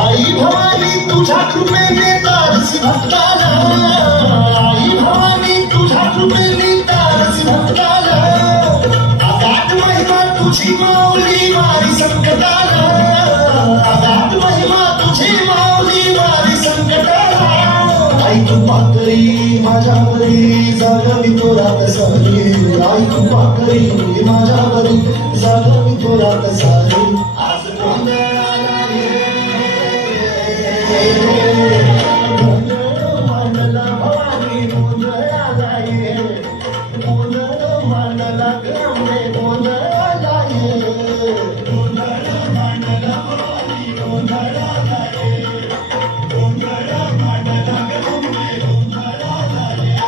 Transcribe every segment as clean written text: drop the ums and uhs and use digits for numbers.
आई भवानी तुझ्या कृपेने तारसी भक्ताला, आई भवानी तुझ्या कृपेने तारसी भक्ताला, अगाध महिमा तुझी माऊली वारी संकटाला, अगाध महिमा तुझी माऊली वारी संकटाला. आई तू पाकरी माझ्यावरी जागवी तोरात सारी, आई तू पाकरी माझ्यावरी जागवी तोरात सारी. आज गोंधळाला गोंधळ मांडला भवानी गोंधळाला ये, गोंधळ मांडला ग्रामे गोंधळाला ये, गोंधळ मांडला भवानी गोंधळाला ये, गोंधळ मांडला ग्रामे गोंधळाला ये.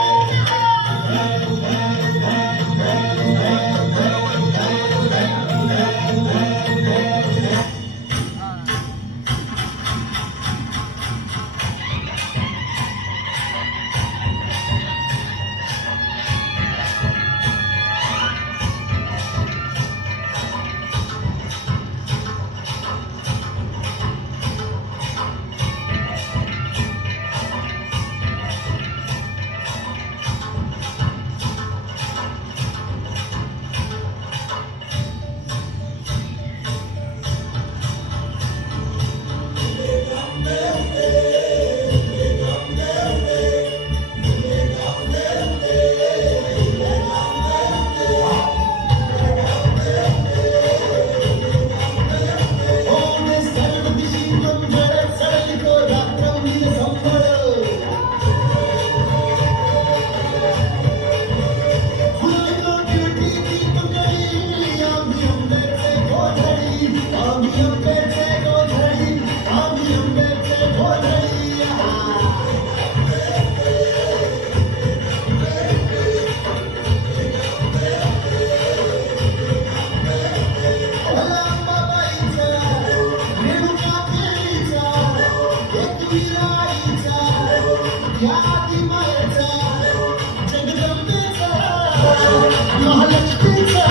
महालक्ष्मीचा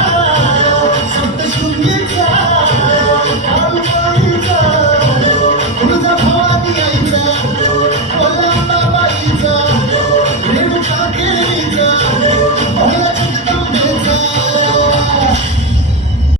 सप्तशृंगीचा